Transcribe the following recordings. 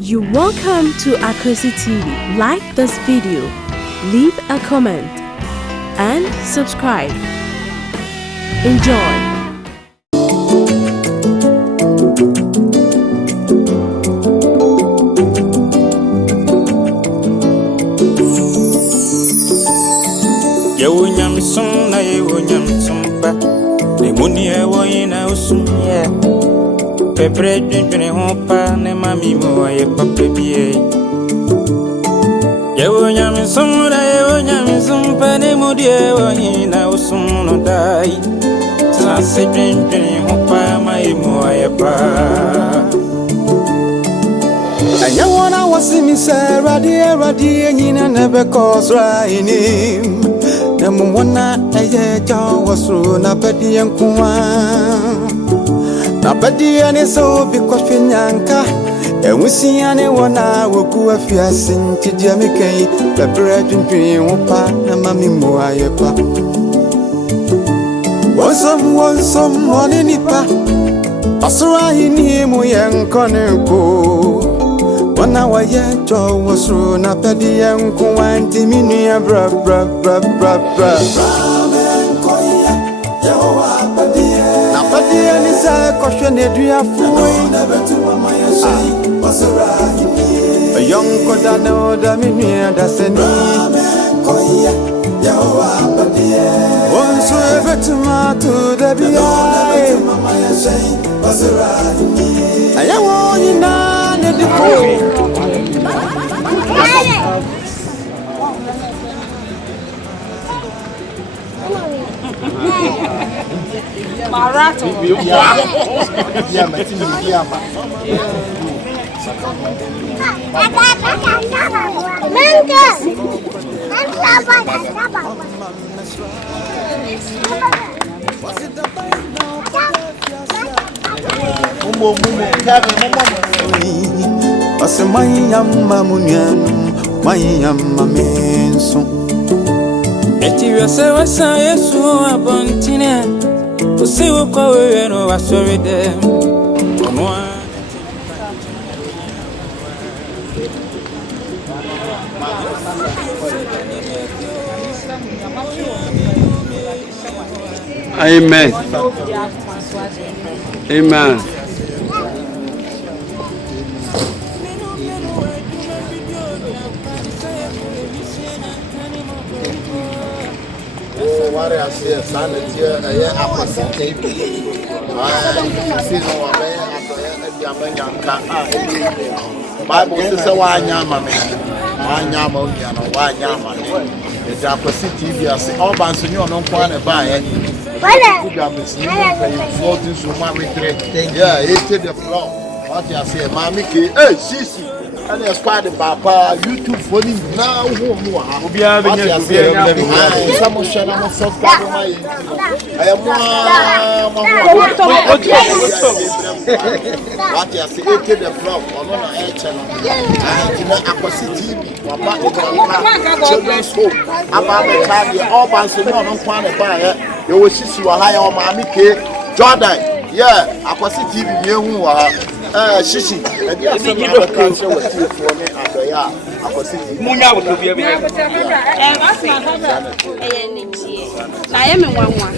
You're welcome to Akosi TV. Like this video, leave a comment, and subscribe. Enjoy. Yewunyam sum na yewunyam sumpa ne muni ewo na usum ye pebre dwindwene ho pa ne mami mo aye papa bie yewunyam sum na yewunyam sumpa ne mudi ewo na usum no dai sa se dwindwene ho pa mai mo aye pa anya wona wasimi se radie nyina nebe kosra inim na mumona eye jawasru na bedi enkuwa na bedi ane so bi kwafenyanka ewusia ne wona woku afiase ntidi amikai bebre dwindwin wopa na mami mo ayepa wonsom oni nipa asra hini mu yenkoneko wana waye jawasru na bedi enkuwa ntiminia bra na padia ni sa kwhwe ne duafo yonko da no da minua da sani wonso ebetuma to da bia ayawo nyina ne difo Marato. Yesu abontine usiwo kwa wewe no wasoride onwa Amen. Amen. What I say, sanity, I was in tape. I see no one at the American Bible says, why Yama, why Yama, why Yama, the Japanese TV, I say, all bands in your non point to buy any. Yeah, he did the floor. What you say, Mammy, hey, Sissy. And it's quite a papa, YouTube for him now. Who are some channel of soft I am what you say, take the floor on our channel. And Akosi TV, children's home. About the time, all bands on one buy you will see you a higher on Mammy Jordan. Yeah, Akosi TV, you are. Shishi, and yes, I'm not cancer with you for me after ya. Munya will be a man. I am in one.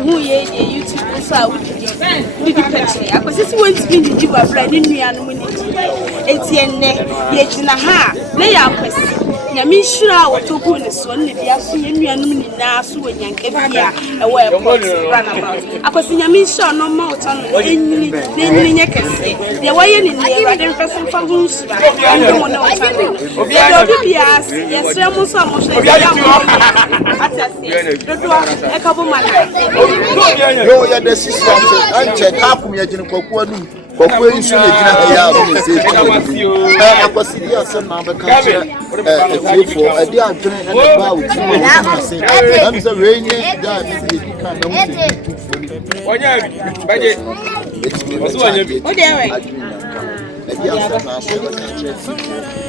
Who ye YouTube so did you picture? I was just going to be the Juba friend in me and winning. It's yet in a ha, lay out. Yami sure what to go in the sun if you are seeing me and me now, so when young Kevia away run about. I was in Yami sure no more on any can say. The way in the air, I didn't person from Woods. I don't know what's happening. Yes, I was almost a couple of months. You are the sister and check up me at Kokwadu. Kokwadu should have I was sitting at some number culture for a dear drink and a bow. I'm the rainy that you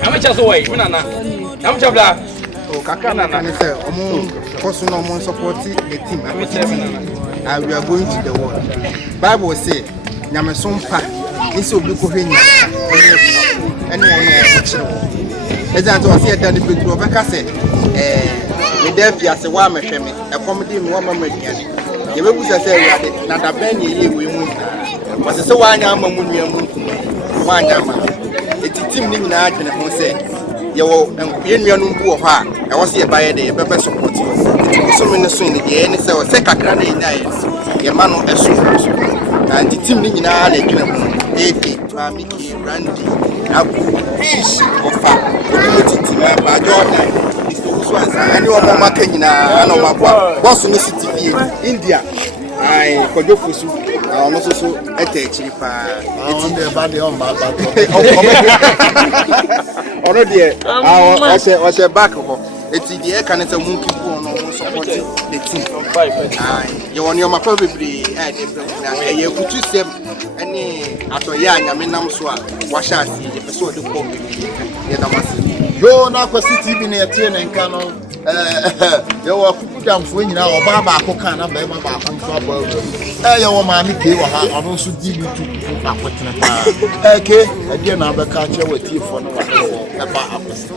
How much away? How much of that? Oh, Kakana, I say, personal support the team. We are going to the world. Bible say, Yamasompa, this will be going and kyekyerew ezan to ɔse ɛda ne bedu ɔbɛka sɛ me da fi ase wa mehwɛ me ɛkɔm de me wa mama aduane yɛbɛbu sɛ awurade na da bɛn ne yɛ we mu wɔse sɛ wanya ama mu nua mu wanya ama etitim ne nyinaa adwene ho sɛ yɛwɔ yɛnuanom bu wɔ hɔ a ɛwɔ sɛ yɛbayɛ de yɛbɛbɛ support so me ne so ne deɛ ne sɛ ɔsɛ kakra na yɛnyae yɛma no ɛso na ntitim ne nyinaa na adwene ho eke twamiki brandi abu shishi ofa odimo titima bajo na isoso ansa ani omo maka nyinaa na omo aboa boss no CTV India ai kojo fusu ono so etechiri pa eti de ba de on ba ono de o se back ho eti de ka ne se mu kipu ono support the team ai you want your mapa bebre ai de na ye kutu sem ani atoye anyame nam so a wahya asi de peso de ko ye na mase yo na kwasi TV ne yete ne nka no yo wa kuku damfo nyina oba ba akoka na ba ma ba akonso aba ye wo ma mi ke wa ha ono so di YouTube akotena pa ke ade na ba ka che wati fo no wa e ba akosi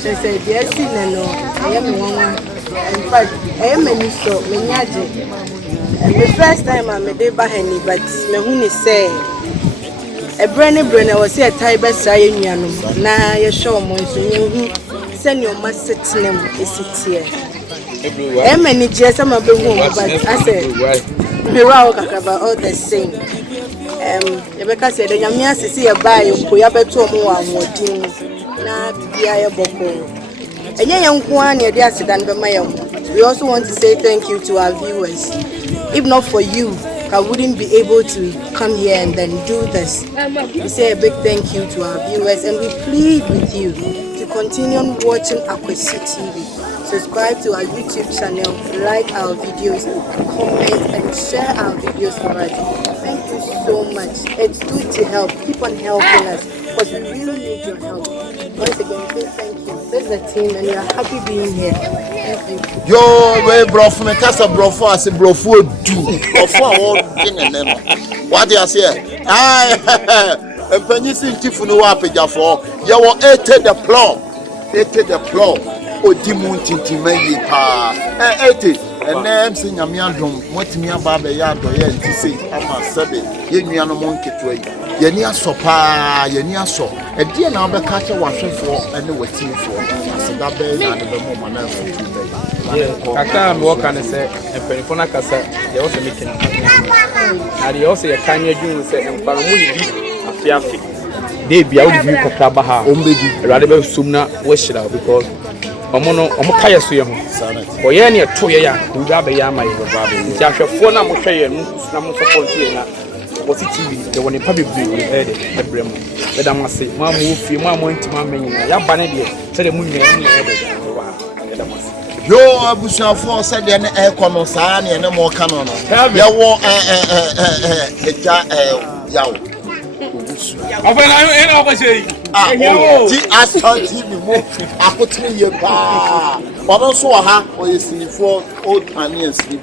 so say the sin no I am one in fact I am many so many the first time I made it by Henny but me hu ni say a brain was here tied by say nuanom na ye show mo so hu send your master name is it here everywhere many just am be hu but I said me wa kakaba all the same Rebecca said, the Yamia see a buy, Koyabeto Moa, na Bia Boko. And young one, dear Sidan Bamayo. We also want to say thank you to our viewers. If not for you, I wouldn't be able to come here and then do this. We say a big thank you to our viewers and we plead with you to continue watching Akwesi TV. Subscribe to our YouTube channel, like our videos, comment and share our videos for us. Thank you so much. It's good to help. Keep on helping us because we really need your help. Once again, thank you. This is the team and we are happy being here. Thank you. Yo, we bro from a casa bro for us, bro for do. For all thing and then what they are saying. And Penisi Tifunu Wapeja for you will ate the plow. Ate the plow. Odimu tintimayi pa ete ene mse nyamiadom motimi aba be ya do ye ntise ama sebe ye nuano mo nketo yi ye ni aso pa ye ni aso e die na obe ka che wahwefo ene watimfo aseda be na de be mo mana fo be kaka me woka ne se empenfo na kasa ye wo se mekin na de wo se ye kan adwun se emparo mo ni bi afiafi de bia wo di kokra ba ha ombedi erade be sumna wo hira because omo kaya so ye ho oye ne to ye ya du ba be ya ma ye ba be ti ahwefo na mo hwe ye no na mo support ye na Akwesi TV de woni pa bebre e brem be da mase ma mo ofie ma mo ntima manyina ya ba ne de se de mu nwa ne ye de wa e da mase yo abusuafo se de ne e kono saa ne mo ka no no ye wo eja yawo Afena ena ko sei. Ti Aston TV mo akotire ye pa. Ono so ha o yesinifo old Ghanaian sleep.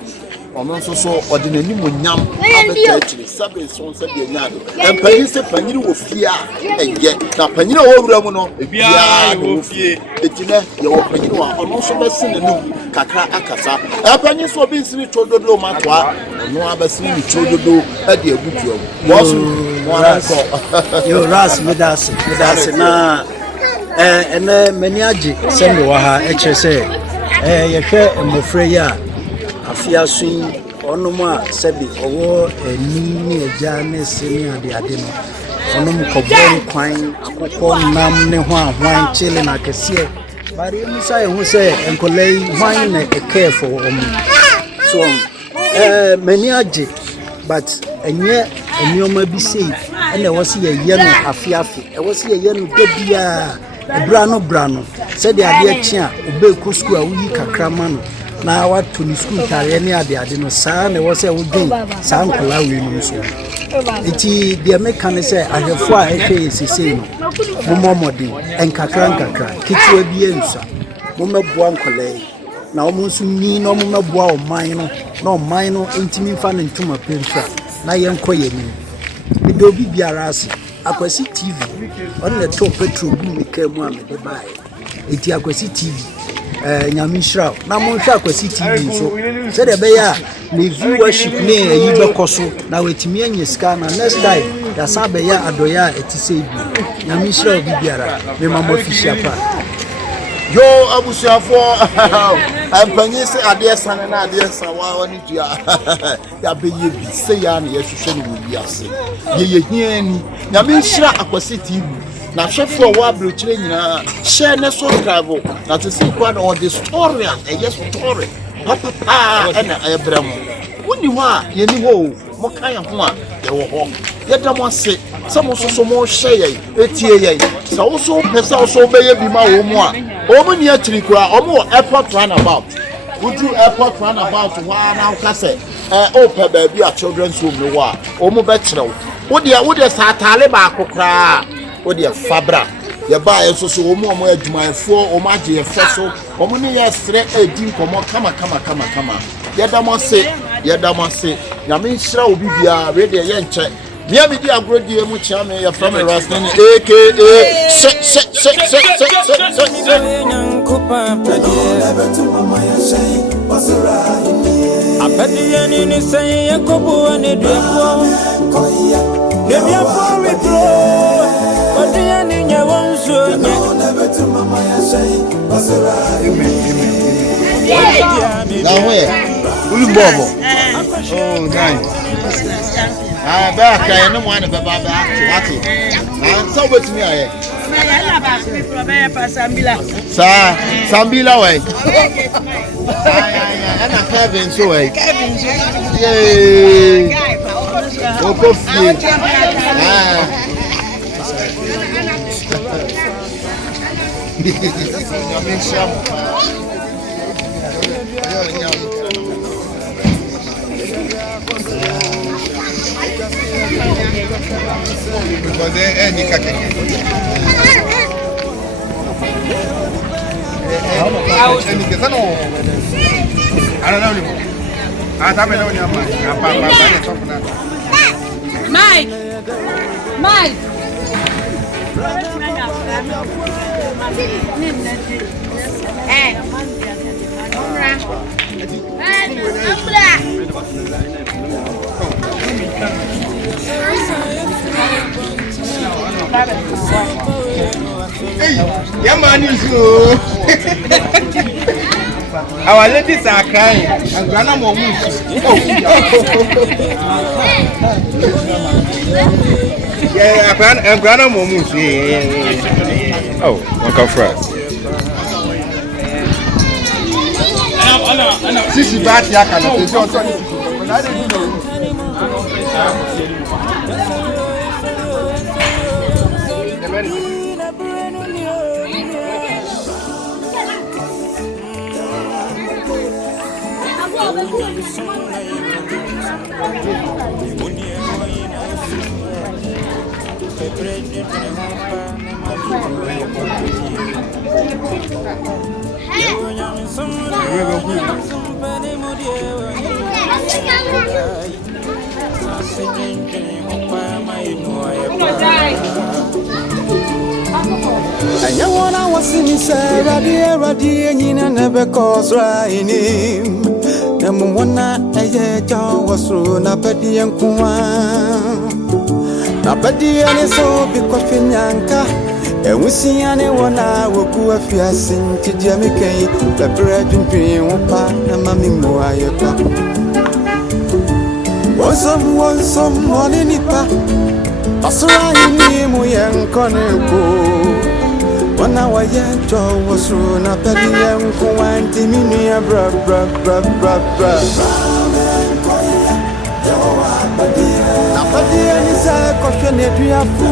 Ono so ordinary mo nyam abetachiri sabe so se de nyado. Empanyi se panyiri wo fia enye. Na panyiri wo wura mu no bia wo fie. Etime ye wo panyiri wa ono so besi ne nu kakra akasa. Empanyi so bi siri chododo matwa. Ono abesi ni chododo e de abutuo. Wo so Yo ras medase na ene maniaji semi wa ha echese ye hwe emofre ya afia sun onum a sebi owo eni ni eja ne semi ade no onum kobon kwan akokọ nam ne ho ahwan chile na kese bari musa ye hu se enkolei hwan na eke for so maniaji but enye enioma bi sei ene wosi ye no afiafi e wosi ye no debia brano se de ade achi a obeku school a wuyi kakrama no na watu ni school tare ne ade no saa ne wose wudun saa nkola wi no so iti de meka ne se ahefo a ehwe sisi no momomodi enkakra kitua bi ensa momeboa nkola na omunsu ni no momeboa oman no na oman no ntimi fa ne ntuma pemfa na yenko yenim me do bi biara ase Akwasi TV on the top petrol bu me ka mu amede bae eti Akwasi TV nyame shraw na mo hwa Akwasi TV so se de be ya me viewership ne yi bekoso na wetimi anya sika na next time ya sabe ya adoya etise bi nyame shraw bi biara me mama official pa yo abusuafo ampanyi se ade san na ade san wa woni tua ya be ye bi se ya na ye hwehwe no bi ase ye hiani nyame nhira Akwasi TV na hwefo wa abrochire nyina share ne subscribe na to see kwa on the story and yes story papa na aybramo woni ho a ye ni ho mo kan ya ho a ye wo ho ye da mo ase se mo so mo share ye etie ye se wo so pesa wo so be ye bi ma wo mo a omo ni akiri kura omo airport runabout uju airport runabout wa na ukase o pe ba bi a children's home no wa omo be kirew wo de sa tale ba akokra wo de fabra ye ba ye so omo adwumayefo omo age ye feso omo ni ye sre edi nkomo kama ye da mo se nyame nhira obi bia we de ye nche Mia mi di agrodi mu chia me ya from Rastan aka Apedi ni say yakobo ani defo Nebia for we pro Odi ani nya wonso Na we ulu bobo oh nice back I no one about that. And so with me, I Sambila way. And a Kevin so way. Yay! Oh, coffee. Because any kake. Mike. Yeah, man, you so. Our ladies are crying, and grandma moves. Yeah, grandma moves. Oh, welcome first. Sisi bati yaka na tejo so ni I don't know. I wanna was in me say Radia Nina never cause raining. Nemu wana eye jaw was through na pedi and kuan. Na pedi and so because Finyanka. And we see anyone I will go a fiasin to Jamaica, the bread and dream, Opa, and Mammy Moayepa. Was some money nipa. Asura ni mu yankone ko. Wana wa yanjo was through na pedi yanko anti minia bra. Na pedi ani sa kofia ne dua fu.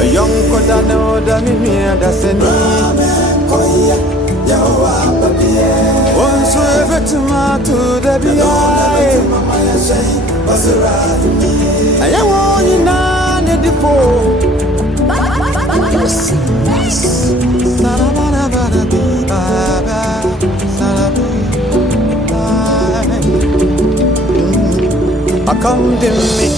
A young Kodano Damimia Dasani once ever to my to the BI. I want you now, the four. come to me,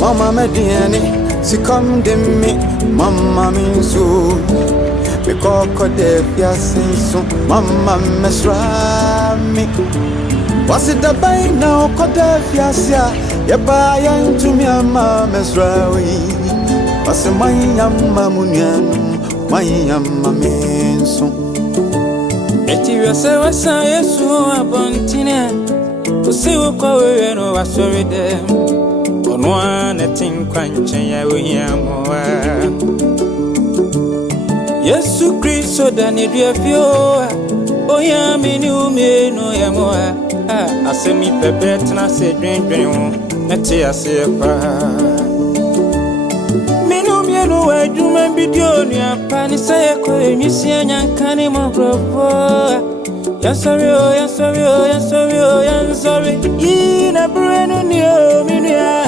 Mama Mediani, she come to me, Mama Minsu. Because Code Fiasin, Mama Mesrami. Was it the bay now, Code Fiasia? Yabayan to me, Mama Mesrawi. Was it my Yamma Munian, my Yamma Minsu? Eti wese wesa Yesu abontine Osi ukwawe no wasori dem Ono anetin kwanchen ya ohiamoa Yesu Kristo dani duafio Oyami ni umenu ya moa Asemi pepet na se dwendwen ho Neti ase pa Minu mienu wa dwuma bidio ni apa ni saye ko enwisi anyankane mobrofo Yansori o yansori o yansori o yansori Ina brenu ni o minia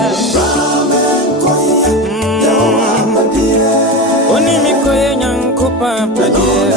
Oni mi koye nyankopa padie